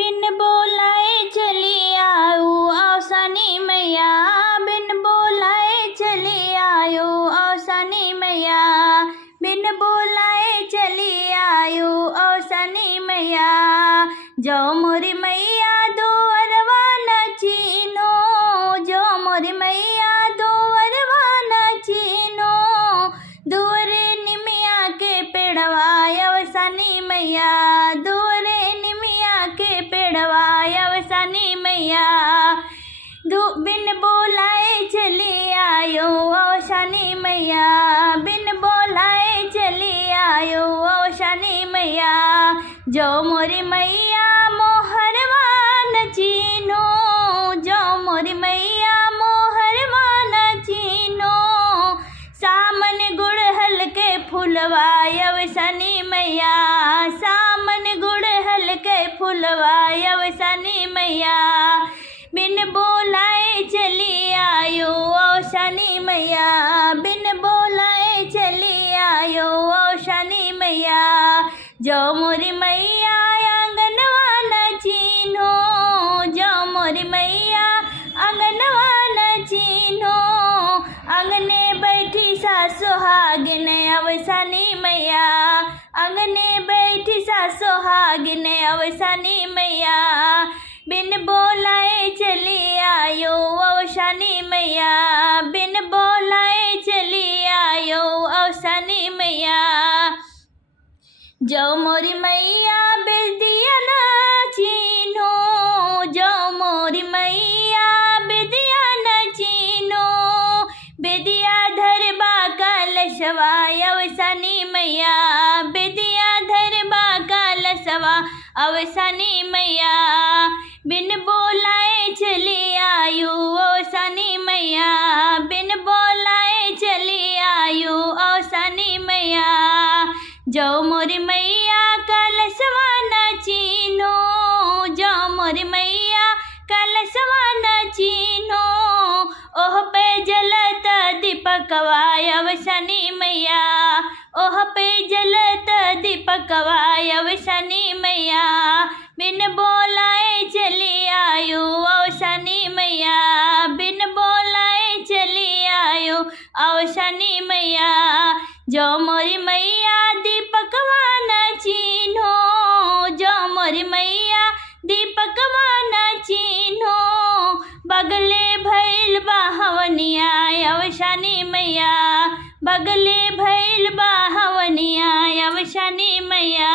बिन बोलाए चली आयु औसनी मैया, बिन बोलाए चली आयु औसनी मैया, बिन बोलाए चली आयु औसनी मैया। जो मोरी मैया दो अरवा न चीनो, जो मोरी मैया दो अरवा न चीनो, दूरे निमिया के पेड़वा अवसनी मैया, दूरे निमिया के पेड़वा अवसनी मैया। बिन बोलाए चली आयो औसनी मैया, बिन बोलाए चली आयो औसनी मैया। जो मोरी मैया मोहरवा न चीनो, जो मोरी मैया मोहरवा न चीनो, सामन गुड़हल के फूलवा अवसनी मैया, सामन गुड़हल के फूलवा अवसनी मैया। बिन बोलाए चली आयो औसनी मैया, बिन बोलाए चली आयो औसनी मैया। जो मोरी मैया आंगनवा न चीनो, जो मोरी मैया आंगनवा न चीनो, अंगने बैठी सुहागिन अवसनी मैया, अंगने बैठी सुहागिन अवसनी मैया। बिन बोलाए चली आयो औसनी मैया, बिन बोलाए चली आयो औसनी मैया। जो मोरी मैया बेदिया न चीनो, जो मोरी मैया बेदिया न चीनो, बेदिया धरबा कलशवा अवसनी मैया, बेदिया धरबा कलशवा अवसनी मैया। बिन बोलाए चली आयु औसनी मैया, बिन बोलाए चली आयु औसनी मैया। जो मोरी मैया कलशवा न चीनो, जो मोरी मैया कलशवा न चीनो, ओह पे जलत दीपकवा अवसनी मैया, ओह पे जलत दीपकवा अवसनी मैया। बिन बोलाए चली आयु औसनी मैया, बिन बोलाए चली आयु औसनी मैया। जो मोरी मैया दीपकवा न चीनो, जो मोरी मैया दीपकवा न चीनो, बगले भैल बाहवनिया अवसनी मैया, बगले भैल बाहवनिया अवसनी मैया।